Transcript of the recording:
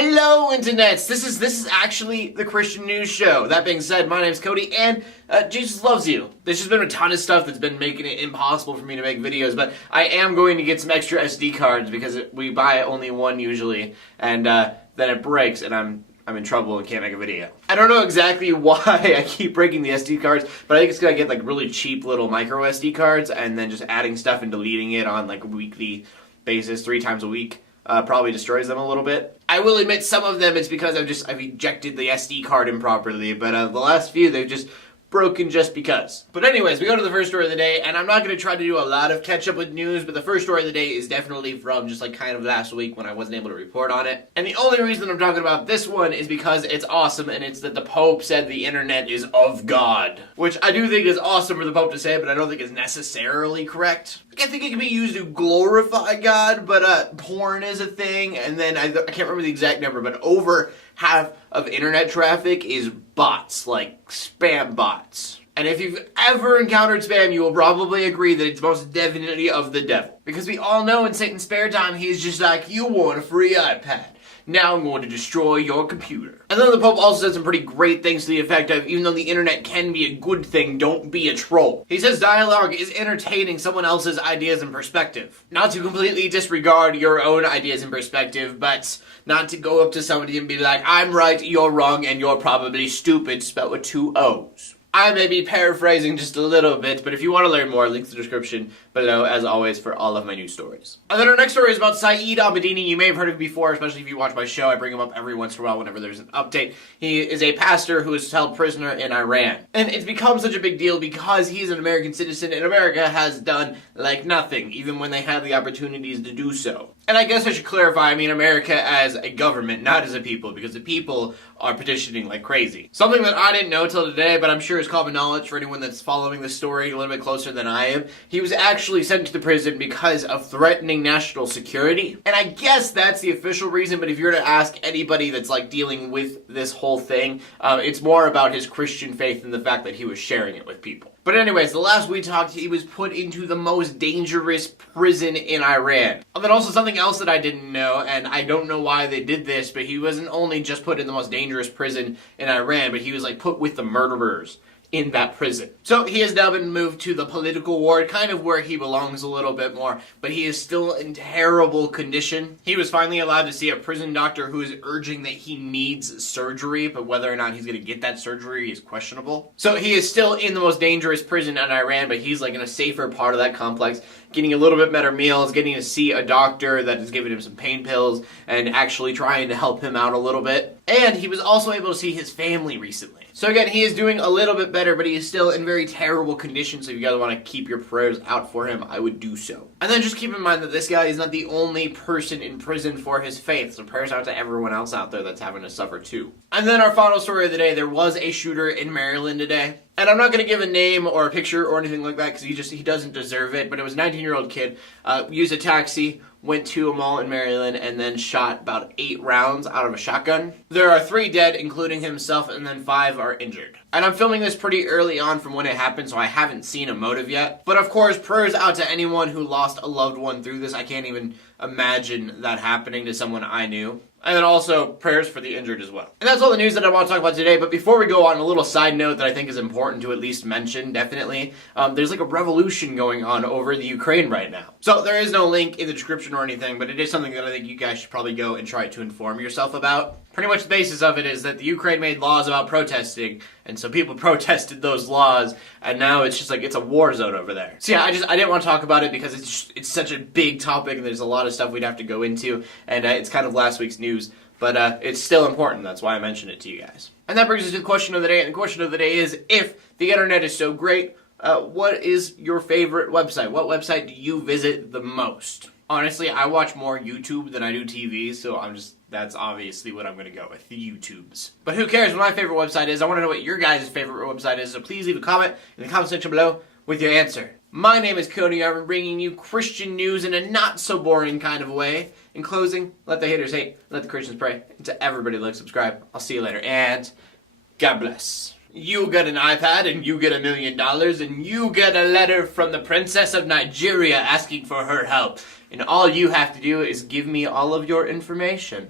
Hello, internets! This is actually the Christian News Show. That being said, my name's Cody, and Jesus loves you. There's just been a ton of stuff that's been making it impossible for me to make videos, but I am going to get some extra SD cards because we buy only one usually, and then it breaks, and I'm in trouble and can't make a video. I don't know exactly why I keep breaking the SD cards, but I think it's gonna get like really cheap little micro SD cards, and then just adding stuff and deleting it on like a weekly basis, 3 times a week. Probably destroys them a little bit. I will admit some of them it's because I've ejected the SD card improperly, but the last few they've just broken just because. But anyways, we go to the first story of the day, and I'm not going to try to do a lot of catch up with news, but the first story of the day is definitely from just like kind of last week when I wasn't able to report on it. And the only reason I'm talking about this one is because it's awesome, and it's that the Pope said the internet is of God. Which I do think is awesome for the Pope to say, but I don't think is necessarily correct. I think it can be used to glorify God, but porn is a thing, and then I can't remember the exact number, but over half of internet traffic is bots, like spam bots. And if you've ever encountered spam, you will probably agree that it's most definitely of the devil. Because we all know in Satan's spare time, he's just like, you want a free iPad. Now I'm going to destroy your computer. And then the Pope also said some pretty great things to the effect of, even though the internet can be a good thing, don't be a troll. He says dialogue is entertaining someone else's ideas and perspective. Not to completely disregard your own ideas and perspective, but not to go up to somebody and be like, I'm right, you're wrong, and you're probably stupid, spelled with 2 O's. I may be paraphrasing just a little bit, but if you want to learn more, links in the description below, as always, for all of my news stories. And then our next story is about Saeed Abedini. You may have heard of him before, especially if you watch my show. I bring him up every once in a while whenever there's an update. He is a pastor who is held prisoner in Iran. And it's become such a big deal because he's an American citizen, and America has done, like, nothing, even when they had the opportunities to do so. And I guess I should clarify, I mean America as a government, not as a people, because the people are petitioning like crazy. Something that I didn't know till today, but I'm sure is common knowledge for anyone that's following this story a little bit closer than I am. He was actually sent to the prison because of threatening national security. And I guess that's the official reason, but if you were to ask anybody that's like dealing with this whole thing, it's more about his Christian faith and the fact that he was sharing it with people. But anyways, the last we talked, he was put into the most dangerous prison in Iran. And then also something else that I didn't know, and I don't know why they did this, but he wasn't only just put in the most dangerous prison in Iran, but he was like put with the murderers in that prison. So he has now been moved to the political ward, kind of where he belongs a little bit more, but he is still in terrible condition. He was finally allowed to see a prison doctor who is urging that he needs surgery, but whether or not he's going to get that surgery is questionable. So he is still in the most dangerous prison in Iran, but he's like in a safer part of that complex, getting a little bit better meals, getting to see a doctor that is giving him some pain pills, and actually trying to help him out a little bit. And he was also able to see his family recently. So again, he is doing a little bit better, but he is still in very terrible condition, so if you guys want to keep your prayers out for him, I would do so. And then just keep in mind that this guy is not the only person in prison for his faith, so prayers out to everyone else out there that's having to suffer too. And then our final story of the day, there was a shooter in Maryland today. And I'm not going to give a name or a picture or anything like that because he doesn't deserve it, but it was a 19-year-old kid, used a taxi, went to a mall in Maryland, and then shot about 8 rounds out of a shotgun. There are 3 dead, including himself, and then 5 are injured. And I'm filming this pretty early on from when it happened, so I haven't seen a motive yet. But of course, prayers out to anyone who lost a loved one through this. I can't even imagine that happening to someone I knew. And then also, prayers for the injured as well. And that's all the news that I want to talk about today, but before we go on, a little side note that I think is important to at least mention, definitely. There's like a revolution going on over the Ukraine right now. So there is no link in the description or anything, but it is something that I think you guys should probably go and try to inform yourself about. Pretty much the basis of it is that the Ukraine made laws about protesting, and so people protested those laws, and now it's just like it's a war zone over there. So yeah, I didn't want to talk about it because it's such a big topic, and there's a lot of stuff we'd have to go into, and it's kind of last week's news, but it's still important. That's why I mentioned it to you guys. And that brings us to the question of the day, and the question of the day is, if the internet is so great, what is your favorite website? What website do you visit the most? Honestly, I watch more YouTube than I do TV, so that's obviously what I'm going to go with, the YouTubes. But who cares what my favorite website is? I want to know what your guys' favorite website is, so please leave a comment in the comment section below with your answer. My name is Cody. I'm bringing you Christian news in a not-so-boring kind of way. In closing, let the haters hate, let the Christians pray, and to everybody like, subscribe. I'll see you later, and God bless. You get an iPad, and you get $1 million, and you get a letter from the Princess of Nigeria asking for her help. And all you have to do is give me all of your information.